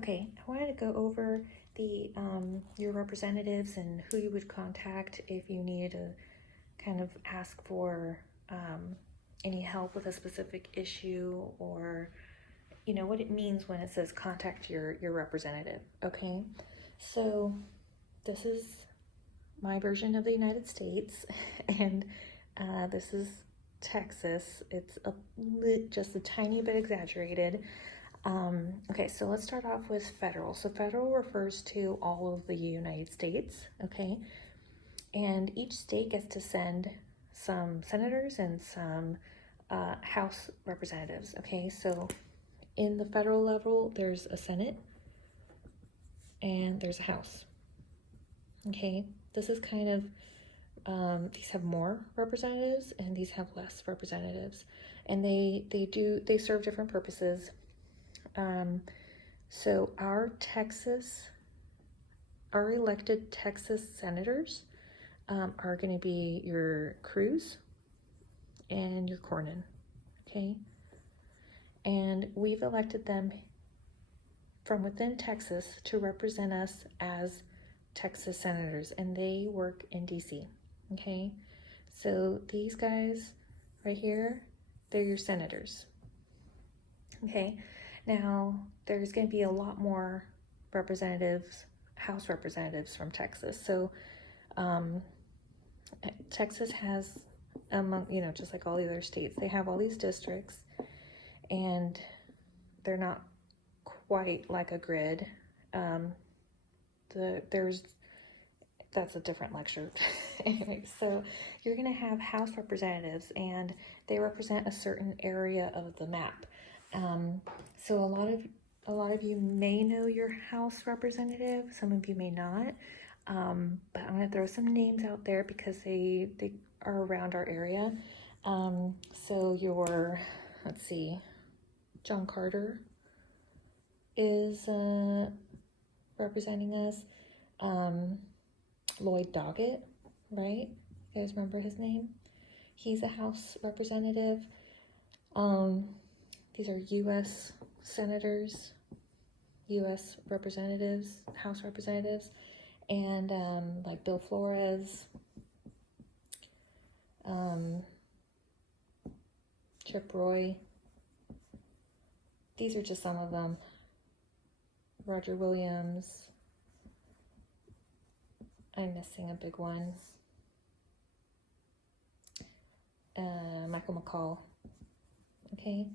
Okay, I wanted to go over the your representatives and who you would contact if you needed to kind of ask for any help with a specific issue, or what it means when it says contact your representative. Okay, so this is my version of the United States, and this is Texas. It's just a tiny bit exaggerated. Okay, so let's start off with federal. So federal refers to all of the United States, okay? And each state gets to send some senators and some House representatives, okay? So in the federal level, there's a Senate and there's a House, okay? This is kind of, these have more representatives and these have less representatives. And they serve different purposes. So our elected Texas senators are going to be your Cruz and your Cornyn, okay? And we've elected them from within Texas to represent us as Texas senators, and they work in DC, okay? So these guys right here, they're your senators, okay? Now, there's going to be a lot more representatives, House representatives from Texas. So Texas has, just like all the other states, they have all these districts, and they're not quite like a grid. That's a different lecture. Anyway, so you're going to have House representatives, and they represent a certain area of the map. So a lot of you may know your House representative, some of you may not, but I'm going to throw some names out there because they are around our area. So let's see, John Carter is representing us. Lloyd Doggett, right? You guys remember his name? He's a House representative. These are U.S. senators, U.S. representatives, House representatives, and like Bill Flores, Chip Roy. These are just some of them. Roger Williams. I'm missing a big one. Michael McCall. Okay.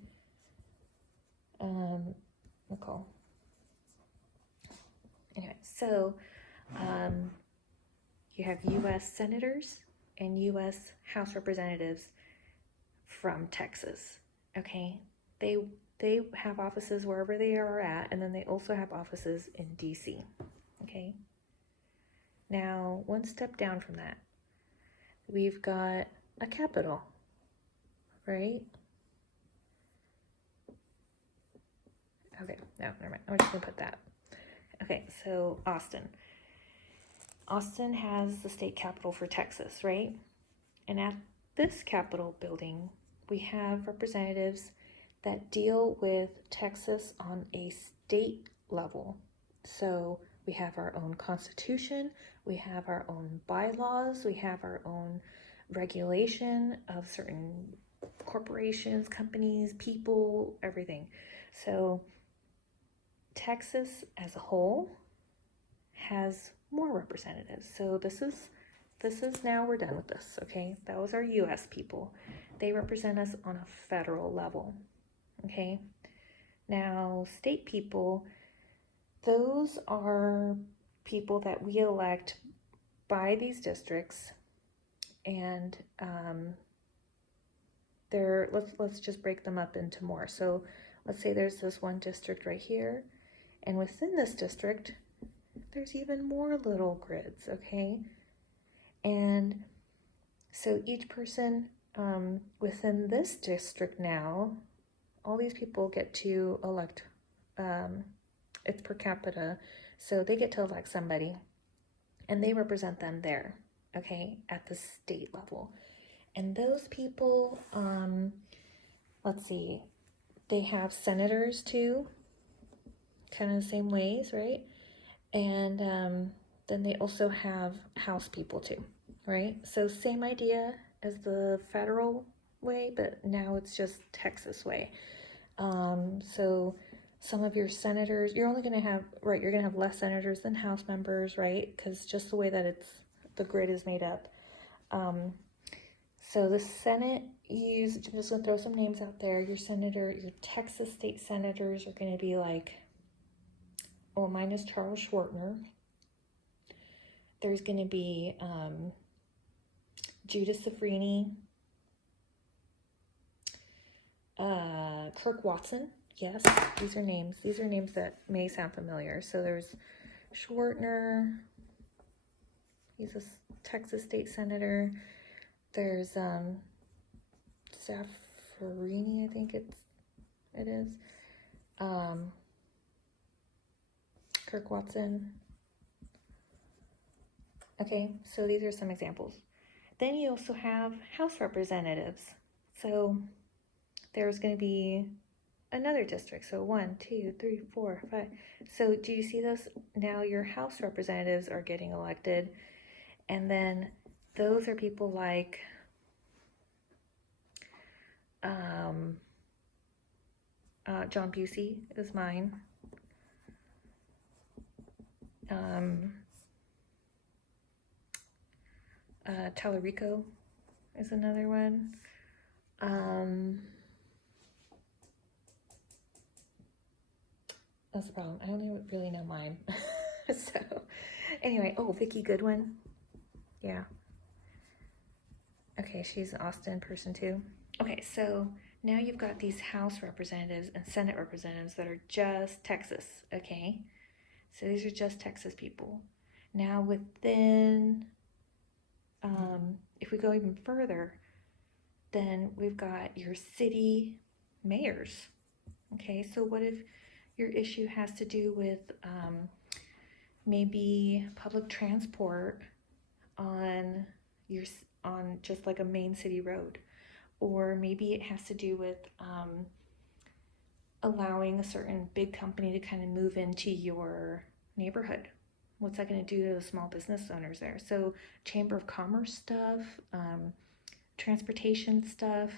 McCall. Anyway, so you have U.S. senators and U.S. House representatives from Texas. Okay, they have offices wherever they are at, and then they also have offices in D.C. Okay. Now, one step down from that, we've got a capital, right? Okay, no, never mind. I'm just gonna put that. Okay, so Austin. Austin has the state capital for Texas, right? And at this Capitol building, we have representatives that deal with Texas on a state level. So we have our own constitution, we have our own bylaws, we have our own regulation of certain corporations, companies, people, everything. So Texas as a whole has more representatives. So this is now, we're done with this, okay? That was our US people. They represent us on a federal level, okay? Now, state people, those are people that we elect by these districts, and let's just break them up into more. So let's say there's this one district right here, and within this district, there's even more little grids, okay? And so each person within this district now, all these people get to elect, it's per capita, so they get to elect somebody, and they represent them there, okay, at the state level. And those people, let's see, they have senators too, kind of the same ways, right? And then they also have House people too, right? So same idea as the federal way, but now it's just Texas way. So some of your senators, you're only going to have, right, you're going to have less senators than House members, right? Because just the way that the grid is made up. So the Senate, I'm just going to throw some names out there. Your Texas state senators are going to be like, well, mine is Charles Schwartner. There's going to be Judith Safrini, Kirk Watson. Yes, these are names. These are names that may sound familiar. So there's Schwartner. He's a Texas state senator. There's Safrini, I think it is. Kirk Watson. Okay, so these are some examples. Then you also have House representatives. So there's going to be another district. So 1, 2, 3, 4, 5. So do you see this? Now your House representatives are getting elected. And then those are people like John Busey is mine. Tallarico is another one. That's the problem. I only really know mine. So anyway, Vicki Goodwin. Yeah. Okay, she's an Austin person too. Okay, so now you've got these House representatives and Senate representatives that are just Texas, okay? So these are just Texas people. Now within, if we go even further, then we've got your city mayors, okay? So what if your issue has to do with maybe public transport on just like a main city road, or maybe it has to do with allowing a certain big company to kind of move into your neighborhood. What's that going to do to the small business owners there? So Chamber of Commerce stuff, transportation stuff,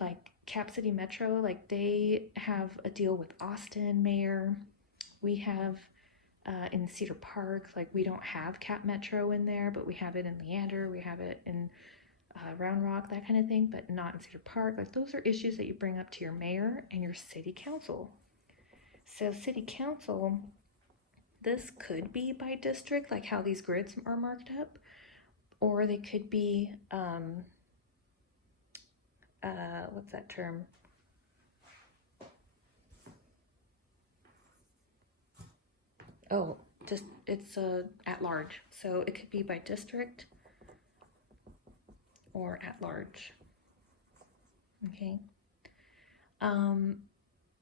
like Cap City Metro, like they have a deal with Austin mayor. We have in Cedar Park, like we don't have Cap Metro in there, but we have it in Leander, we have it in Round Rock, that kind of thing, but not in Cedar Park. Like those are issues that you bring up to your mayor and your city council. So city council, this could be by district, like how these grids are marked up, or they could be, what's that term? It's at large. So it could be by district or at large. Okay.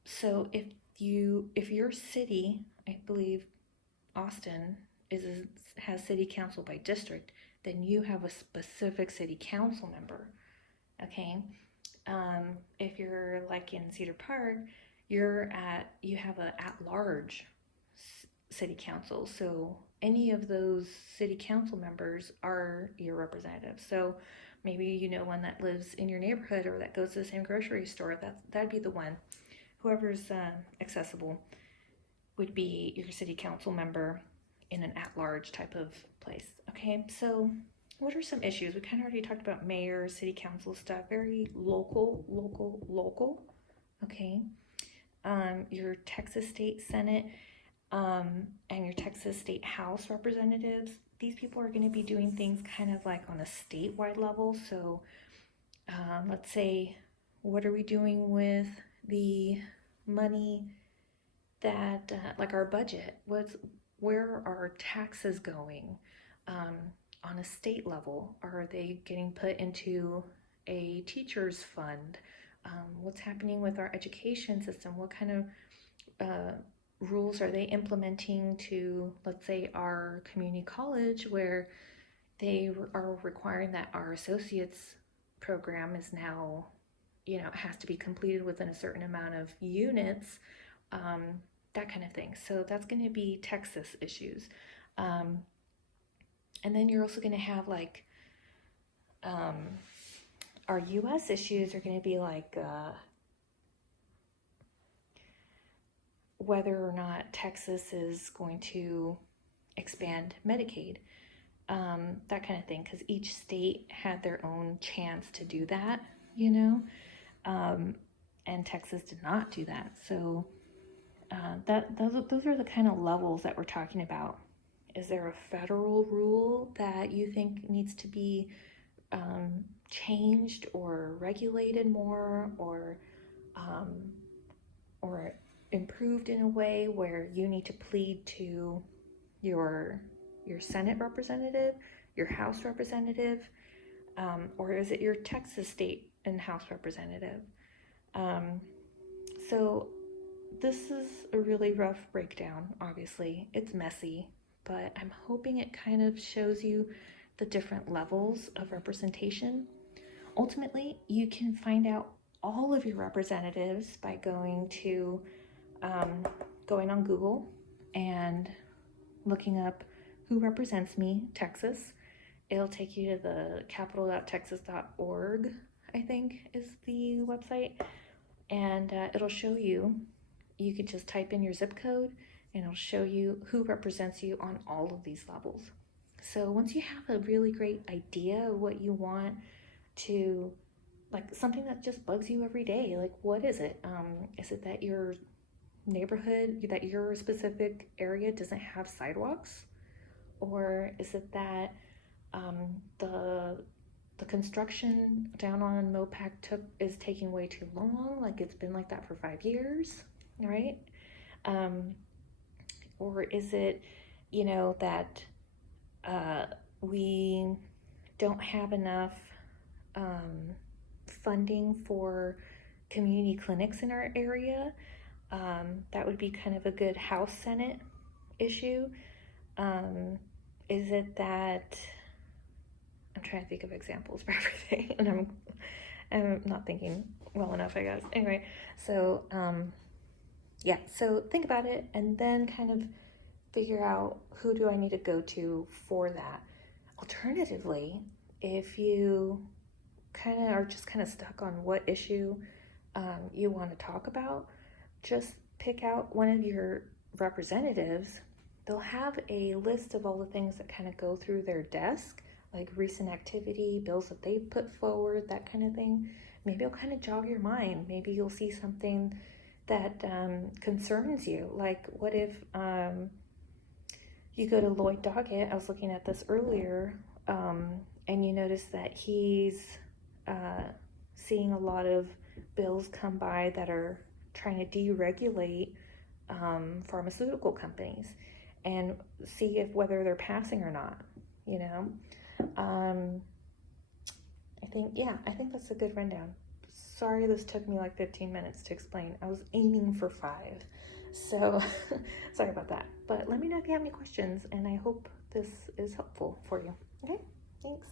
So if your city, I believe Austin has city council by district, then you have a specific city council member. Okay. If you're like in Cedar Park, you have a at-large city council. So any of those city council members are your representatives. So maybe you know one that lives in your neighborhood or that goes to the same grocery store. That'd be the one. Whoever's accessible would be your city council member in an at-large type of place. Okay, so what are some issues? We kind of already talked about mayor, city council stuff, very local. Okay, your Texas State Senate and your Texas State House representatives, these people are going to be doing things kind of like on a statewide level. So let's say, what are we doing with the money that, like our budget? Where are taxes going? On a state level, are they getting put into a teacher's fund? What's happening with our education system? What kind of rules are they implementing to, let's say, our community college, where they are requiring that our associates program is now, has to be completed within a certain amount of units that kind of thing. So that's going to be Texas issues. Um, and then you're also going to have like our US issues are going to be like whether or not Texas is going to expand Medicaid, that kind of thing, because each state had their own chance to do that, you know, and Texas did not do that. So those are the kind of levels that we're talking about. Is there a federal rule that you think needs to be changed or regulated more, or improved in a way where you need to plead to your Senate representative, your House representative, or is it your Texas state and House representative? So this is a really rough breakdown. Obviously, it's messy, but I'm hoping it kind of shows you the different levels of representation. Ultimately, you can find out all of your representatives by going on Google and looking up who represents me, Texas. It'll take you to the capital.texas.org, I think is the website, and it'll show you. You could just type in your zip code and it'll show you who represents you on all of these levels. So once you have a really great idea of what you want to, like something that just bugs you every day, like what is it? Is it that your neighborhood, that your specific area doesn't have sidewalks? Or is it that the construction down on Mopac is taking way too long, like it's been like that for 5 years, right? Or is it, that we don't have enough funding for community clinics in our area? That would be kind of a good House Senate issue. Is it that I'm trying to think of examples for everything, and I'm not thinking well enough, I guess. Anyway, so so think about it and then kind of figure out who do I need to go to for that. Alternatively, if you are just stuck on what issue you want to talk about, just pick out one of your representatives. They'll have a list of all the things that kind of go through their desk, like recent activity, bills that they've put forward, that kind of thing. Maybe it'll kind of jog your mind. Maybe you'll see something that concerns you. Like what if you go to Lloyd Doggett, I was looking at this earlier, and you notice that he's seeing a lot of bills come by that are trying to deregulate pharmaceutical companies and see whether they're passing or not, I think that's a good rundown. Sorry this took me like 15 minutes to explain. I was aiming for 5. So sorry about that. But let me know if you have any questions, and I hope this is helpful for you. Okay, thanks.